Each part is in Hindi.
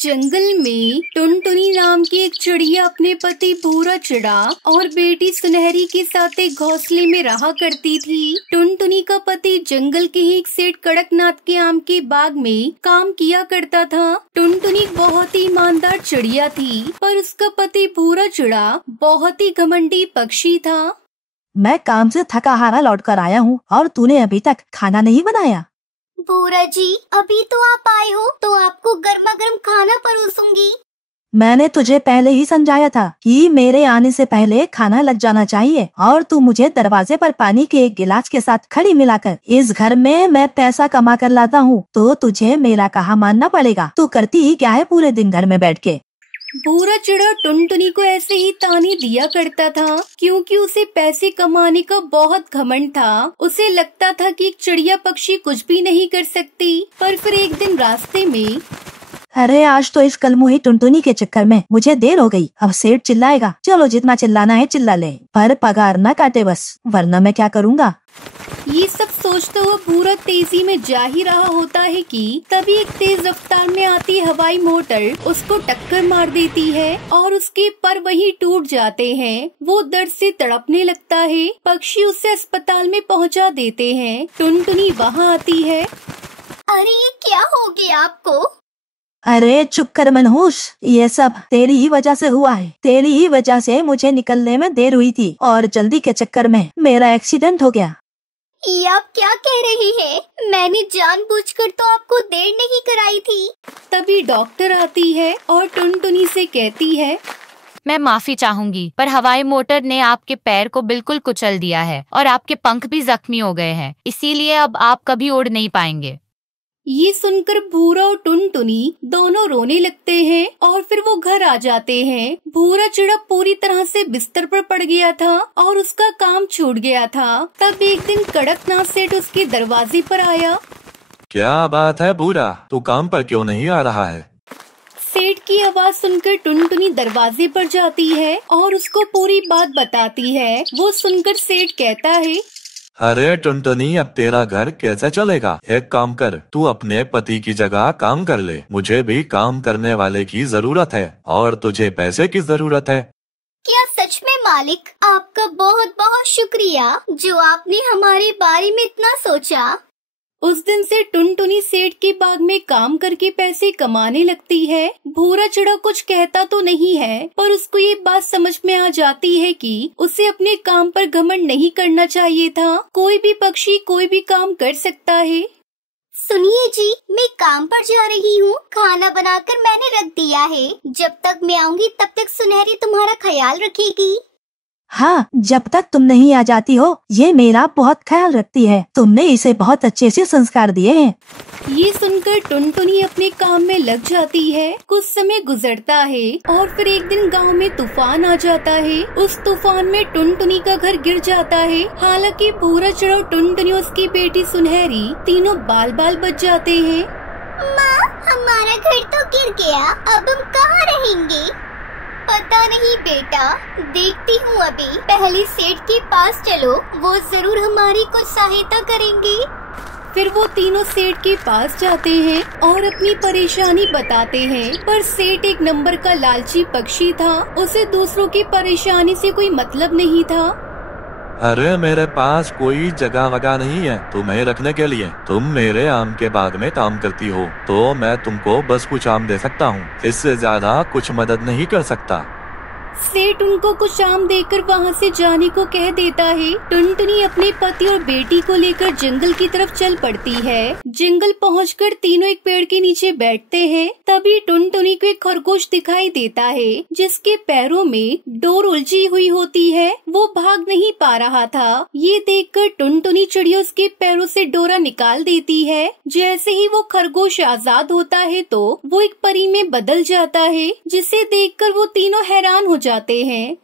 जंगल में टुनटुनी नाम की एक चिड़िया अपने पति भूरा चिड़ा और बेटी सुनहरी के साथ एक घोंसले में रहा करती थी। टुनटुनी का पति जंगल के ही एक सेठ कड़कनाथ के आम के बाग में काम किया करता था। टुनटुनी बहुत ही ईमानदार चिड़िया थी, पर उसका पति भूरा चिड़ा बहुत ही घमंडी पक्षी था। मैं काम से थका हारा लौट कर आया हूँ और तूने अभी तक खाना नहीं बनाया। भूरा जी, अभी तो आप आए हो तो आपको गर्मा गर्म खाना परोसूंगी। मैंने तुझे पहले ही समझाया था कि मेरे आने से पहले खाना लग जाना चाहिए, और तू मुझे दरवाजे पर पानी के एक गिलास के साथ खड़ी मिलाकर इस घर में मैं पैसा कमा कर लाता हूँ, तो तुझे मेरा कहा मानना पड़ेगा। तू करती ही क्या है पूरे दिन घर में बैठ के? भूरा चिड़ा टुनटुनी को ऐसे ही ताने दिया करता था, क्योंकि उसे पैसे कमाने का बहुत घमंड था। उसे लगता था कि एक चिड़िया पक्षी कुछ भी नहीं कर सकती। पर फिर एक दिन रास्ते में, अरे आज तो इस कलमुही टुनटुनी के चक्कर में मुझे देर हो गई। अब सेठ चिल्लाएगा। चलो जितना चिल्लाना है चिल्ला ले, पर पगार न काटे बस, वरना मैं क्या करूँगा। ये सब सोचता हुआ भूरा तेजी में जा ही रहा होता है कि तभी एक तेज रफ्तार में आती हवाई मोटर उसको टक्कर मार देती है और उसके पर वही टूट जाते हैं। वो दर्द से तड़पने लगता है। पक्षी उसे अस्पताल में पहुंचा देते हैं। टुनटुनी वहां आती है। अरे ये क्या हो गया आपको? अरे चुप कर मनहूस, ये सब तेरी ही वजह से हुआ है। तेरी ही वजह से मुझे निकलने में देर हुई थी और जल्दी के चक्कर में मेरा एक्सीडेंट हो गया। ये आप क्या कह रही हैं? मैंने जानबूझकर तो आपको देर नहीं कराई थी। तभी डॉक्टर आती है और टुनटुनी से कहती है, मैं माफी चाहूंगी, पर हवाई मोटर ने आपके पैर को बिल्कुल कुचल दिया है और आपके पंख भी जख्मी हो गए हैं, इसीलिए अब आप कभी उड़ नहीं पाएंगे। ये सुनकर भूरा और टुनटुनी दोनों रोने लगते हैं और फिर वो घर आ जाते हैं। भूरा चिड़ा पूरी तरह से बिस्तर पर पड़ गया था और उसका काम छूट गया था। तब एक दिन कड़कनाथ सेठ उसके दरवाजे पर आया। क्या बात है भूरा, तू काम पर क्यों नहीं आ रहा है? सेठ की आवाज सुनकर टुनटुनी दरवाजे पर जाती है और उसको पूरी बात बताती है। वो सुनकर सेठ कहता है, अरे टुनटुनी, अब तेरा घर कैसे चलेगा? एक काम कर, तू अपने पति की जगह काम कर ले। मुझे भी काम करने वाले की जरूरत है और तुझे पैसे की जरूरत है। क्या सच में मालिक? आपका बहुत बहुत शुक्रिया जो आपने हमारे बारे में इतना सोचा। उस दिन से टुनटुनी सेठ के बाग में काम करके पैसे कमाने लगती है। भूरा चिड़ा कुछ कहता तो नहीं है, पर उसको ये बात समझ में आ जाती है कि उसे अपने काम पर घमंड नहीं करना चाहिए था। कोई भी पक्षी कोई भी काम कर सकता है। सुनिए जी, मैं काम पर जा रही हूँ। खाना बनाकर मैंने रख दिया है। जब तक मैं आऊँगी तब तक सुनहरी तुम्हारा ख्याल रखेगी। हाँ, जब तक तुम नहीं आ जाती हो ये मेरा बहुत ख्याल रखती है। तुमने इसे बहुत अच्छे से संस्कार दिए हैं। ये सुनकर टुनटुनी अपने काम में लग जाती है। कुछ समय गुजरता है और फिर एक दिन गांव में तूफान आ जाता है। उस तूफान में टुनटुनी का घर गिर जाता है। हालांकि भूरा चिड़ा, टुनटुनी, उसकी बेटी सुनहरी तीनों बाल बाल बच जाते हैं। माँ, हमारा घर तो गिर गया, अब हम कहाँ रहेंगे? पता नहीं बेटा, देखती हूँ अभी। पहले सेठ के पास चलो, वो जरूर हमारी कुछ सहायता करेंगे। फिर वो तीनों सेठ के पास जाते हैं और अपनी परेशानी बताते हैं। पर सेठ एक नंबर का लालची पक्षी था। उसे दूसरों की परेशानी से कोई मतलब नहीं था। अरे मेरे पास कोई जगह वगह नहीं है तुम्हें रखने के लिए। तुम मेरे आम के बाग में काम करती हो तो मैं तुमको बस कुछ आम दे सकता हूँ, इससे ज्यादा कुछ मदद नहीं कर सकता। सेठ उनको कुछ आम देकर वहाँ से जाने को कह देता है। टुनटुनी अपने पति और बेटी को लेकर जंगल की तरफ चल पड़ती है। जंगल पहुंचकर तीनों एक पेड़ के नीचे बैठते हैं। तभी टुनटुनी को एक खरगोश दिखाई देता है जिसके पैरों में डोर उलझी हुई होती है। वो भाग नहीं पा रहा था। ये देखकर टुनटुनी चिड़िया उसके पैरों से डोरा निकाल देती है। जैसे ही वो खरगोश आजाद होता है तो वो एक परी में बदल जाता है, जिसे देखकर वो तीनों हैरान हो जाते हैं।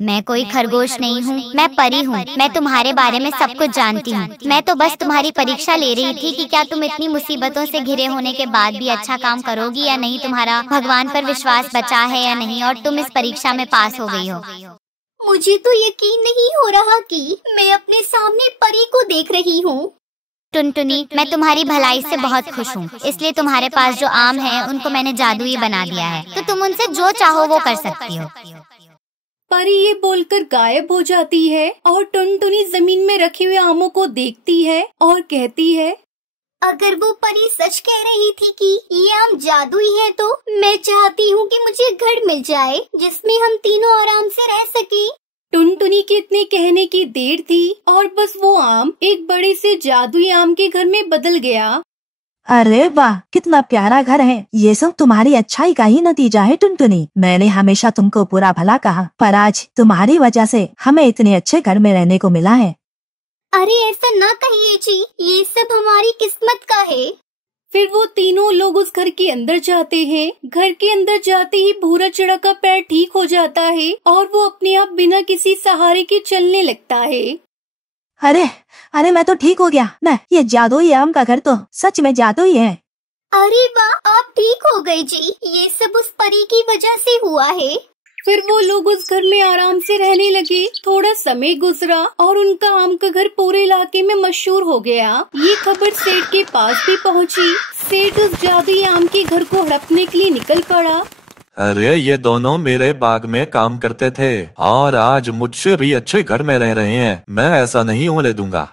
मैं कोई खरगोश नहीं हूँ, मैं परी हूँ। मैं तुम्हारे बारे में सब कुछ जानती हूँ। मैं तो बस तुम्हारी परीक्षा ले रही थी कि क्या तुम इतनी मुसीबतों से घिरे होने के बाद भी अच्छा काम करोगी या नहीं, तुम्हारा भगवान पर विश्वास बचा है या नहीं, और तुम इस परीक्षा में पास हो गई हो। मुझे तो यकीन नहीं हो रहा कि मैं अपने सामने परी को देख रही हूँ। टुनटुनी, मैं तुम्हारी भलाई से बहुत खुश हूँ, इसलिए तुम्हारे पास जो आम है उनको मैंने जादुई बना दिया है, तो तुम उनसे जो चाहो वो कर सकती हो। परी ये बोलकर गायब हो जाती है और टुनटुनी जमीन में रखे हुए आमों को देखती है और कहती है, अगर वो परी सच कह रही थी कि ये आम जादुई है, तो मैं चाहती हूँ कि मुझे घर मिल जाए जिसमें हम तीनों आराम से रह सकें। टुनटुनी के इतने कहने की देर थी और बस वो आम एक बड़े से जादुई आम के घर में बदल गया। अरे वाह, कितना प्यारा घर है। ये सब तुम्हारी अच्छाई का ही नतीजा है टुनटुनी। मैंने हमेशा तुमको बुरा भला कहा, पर आज तुम्हारी वजह से हमें इतने अच्छे घर में रहने को मिला है। अरे ऐसा ना कहिए जी, ये सब हमारी किस्मत का है। फिर वो तीनों लोग उस घर के अंदर जाते हैं। घर के अंदर जाते ही भूरा चिड़ा का पैर ठीक हो जाता है और वो अपने आप बिना किसी सहारे के चलने लगता है। अरे अरे, मैं तो ठीक हो गया। मैं ये जादुई आम का घर तो सच में जादुई है। अरे वाह, आप ठीक हो गए जी। ये सब उस परी की वजह से हुआ है। फिर वो लोग उस घर में आराम से रहने लगे। थोड़ा समय गुजरा और उनका आम का घर पूरे इलाके में मशहूर हो गया। ये खबर सेठ के पास भी पहुंची। सेठ उस जादुई आम के घर को हड़पने के लिए निकल पड़ा। अरे ये दोनों मेरे बाग में काम करते थे और आज मुझसे भी अच्छे घर में रह रहे हैं। मैं ऐसा नहीं होने दूंगा।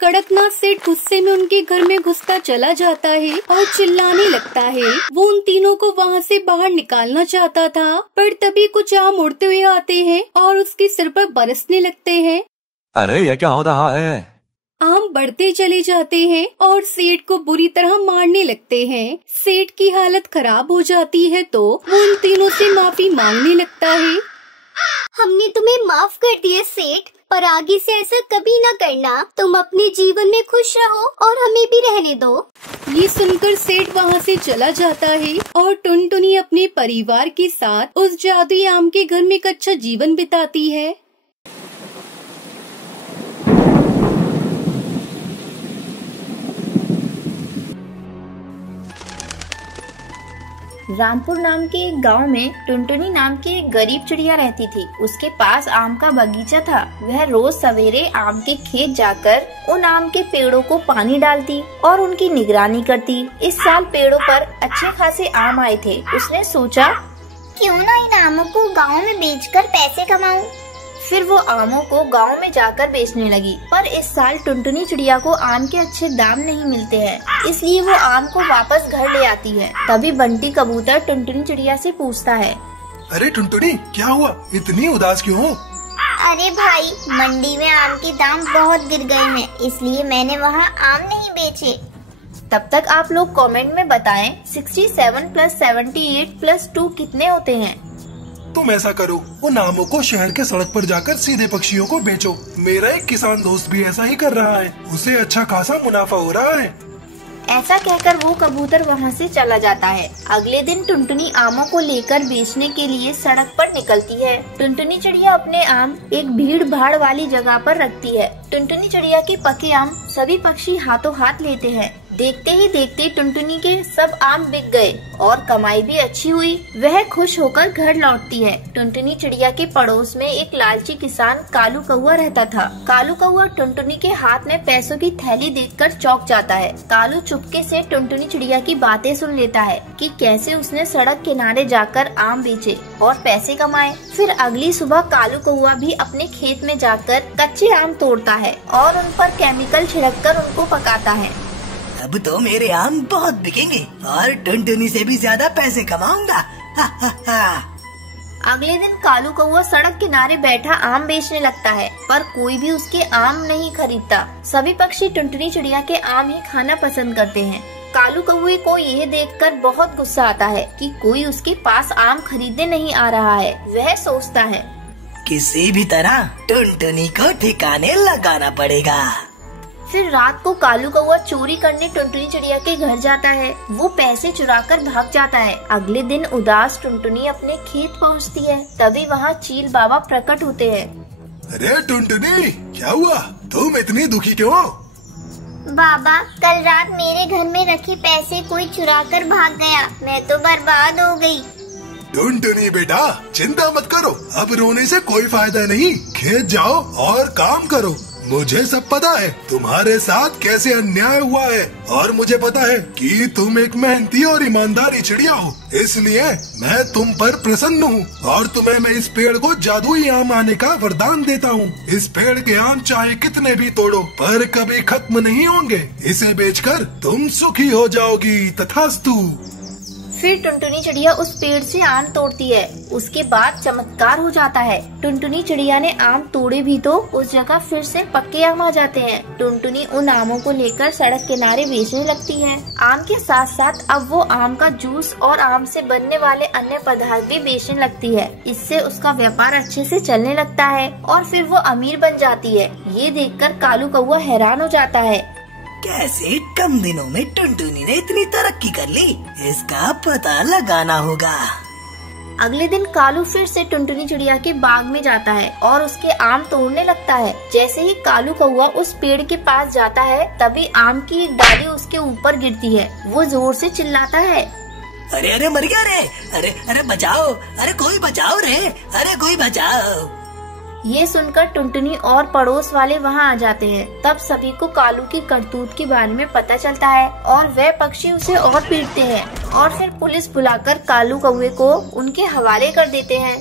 कड़कनाथ सेठ गुस्से में उनके घर में घुसता चला जाता है और चिल्लाने लगता है। वो उन तीनों को वहाँ से बाहर निकालना चाहता था, पर तभी कुछ आम उड़ते हुए आते हैं और उसके सिर पर बरसने लगते हैं। अरे ये क्या हो रहा है? आम बढ़ते चले जाते हैं और सेठ को बुरी तरह मारने लगते हैं। सेठ की हालत खराब हो जाती है तो वो उन तीनों से माफी मांगने लगता है। हमने तुम्हें माफ कर दिया सेठ, पर आगे से ऐसा कभी न करना। तुम अपने जीवन में खुश रहो और हमें भी रहने दो। ये सुनकर सेठ वहाँ से चला जाता है और टुनटुनी अपने परिवार के साथ उस जादुई आम के घर में एक अच्छा जीवन बिताती है। रामपुर नाम के एक गांव में टुनटुनी नाम की एक गरीब चिड़िया रहती थी। उसके पास आम का बगीचा था। वह रोज सवेरे आम के खेत जाकर उन आम के पेड़ों को पानी डालती और उनकी निगरानी करती। इस साल पेड़ों पर अच्छे खासे आम आए थे। उसने सोचा, क्यों ना इन आमों को गाँव में बेचकर पैसे कमाऊं। फिर वो आमों को गांव में जाकर बेचने लगी। पर इस साल टुनटुनी चिड़िया को आम के अच्छे दाम नहीं मिलते हैं, इसलिए वो आम को वापस घर ले आती है। तभी बंटी कबूतर टुनटुनी चिड़िया से पूछता है, अरे टुनटुनी, क्या हुआ? इतनी उदास क्यों हो? अरे भाई, मंडी में आम के दाम बहुत गिर गए हैं, इसलिए मैंने वहाँ आम नहीं बेचे। तब तक आप लोग कमेंट में बताएं 67 + 78 + 2 कितने होते हैं। तुम ऐसा करो, उन आमों को शहर के सड़क पर जाकर सीधे पक्षियों को बेचो। मेरा एक किसान दोस्त भी ऐसा ही कर रहा है, उसे अच्छा खासा मुनाफा हो रहा है। ऐसा कहकर वो कबूतर वहाँ से चला जाता है। अगले दिन टुनटुनी आमों को लेकर बेचने के लिए सड़क पर निकलती है। टुनटुनी चिड़िया अपने आम एक भीड़ भाड़ वाली जगह पर रखती है। टुनटुनी चिड़िया के पके आम सभी पक्षी हाथों हाथ लेते हैं। देखते ही देखते टुनटुनी के सब आम बिक गए और कमाई भी अच्छी हुई। वह खुश होकर घर लौटती है। टुनटुनी चिड़िया के पड़ोस में एक लालची किसान कालू कौआ रहता था। कालू कौआ टुनटुनी के हाथ में पैसों की थैली देखकर चौंक जाता है। कालू चुपके से टुनटुनी चिड़िया की बातें सुन लेता है कि कैसे उसने सड़क किनारे जाकर आम बेचे और पैसे कमाए। फिर अगली सुबह कालू कौआ भी अपने खेत में जाकर कच्चे आम तोड़ता है और उन पर केमिकल छिड़ककर उनको पकाता है। अब तो मेरे आम बहुत बिकेंगे और टुनटुनी से भी ज्यादा पैसे कमाऊंगा। हा हा हा। अगले दिन कालू कौआ सड़क किनारे बैठा आम बेचने लगता है, पर कोई भी उसके आम नहीं खरीदता। सभी पक्षी टुनटुनी चिड़िया के आम ही खाना पसंद करते हैं। कालू कौए को यह देखकर बहुत गुस्सा आता है कि कोई उसके पास आम खरीदने नहीं आ रहा है। वह सोचता है, किसी भी तरह टुनटुनी को ठिकाने लगाना पड़ेगा। फिर रात को कालू कौआ चोरी करने टुनटुनी चिड़िया के घर जाता है। वो पैसे चुराकर भाग जाता है। अगले दिन उदास टुनटुनी अपने खेत पहुंचती है। तभी वहाँ चील बाबा प्रकट होते हैं। अरे टुनटुनी, क्या हुआ? तुम इतनी दुखी क्यों? बाबा, कल रात मेरे घर में रखे पैसे कोई चुरा कर भाग गया। मैं तो बर्बाद हो गई। टुनटुनी बेटा, चिंता मत करो, अब रोने से कोई फायदा नहीं। खेत जाओ और काम करो। मुझे सब पता है तुम्हारे साथ कैसे अन्याय हुआ है, और मुझे पता है कि तुम एक मेहनती और ईमानदारी चिड़िया हो, इसलिए मैं तुम पर प्रसन्न हूँ और तुम्हें मैं इस पेड़ को जादुई आम आने का वरदान देता हूँ। इस पेड़ के आम चाहे कितने भी तोड़ो पर कभी खत्म नहीं होंगे। इसे बेचकर तुम सुखी हो जाओगी, तथास्तु। फिर टुनटुनी चिड़िया उस पेड़ से आम तोड़ती है। उसके बाद चमत्कार हो जाता है। टुनटुनी चिड़िया ने आम तोड़े भी तो उस जगह फिर से पक्के आम आ जाते हैं। टुनटुनी उन आमों को लेकर सड़क किनारे बेचने लगती है। आम के साथ साथ अब वो आम का जूस और आम से बनने वाले अन्य पदार्थ भी बेचने लगती है। इससे उसका व्यापार अच्छे से चलने लगता है और फिर वो अमीर बन जाती है। ये देखकर कालू कौवा हैरान हो जाता है। कैसे कम दिनों में टुनटुनी ने इतनी तरक्की कर ली, इसका पता लगाना होगा। अगले दिन कालू फिर से टुनटुनी चिड़िया के बाग में जाता है और उसके आम तोड़ने लगता है। जैसे ही कालू कौवा उस पेड़ के पास जाता है तभी आम की एक डाली उसके ऊपर गिरती है। वो जोर से चिल्लाता है, अरे अरे मर गया रे, अरे अरे बचाओ, अरे कोई बचाओ रे, अरे कोई बचाओ। ये सुनकर टुनटुनी और पड़ोस वाले वहाँ आ जाते हैं। तब सभी को कालू की करतूत के बारे में पता चलता है और वह पक्षी उसे और पीटते हैं और फिर पुलिस बुलाकर कालू कौवे को उनके हवाले कर देते हैं।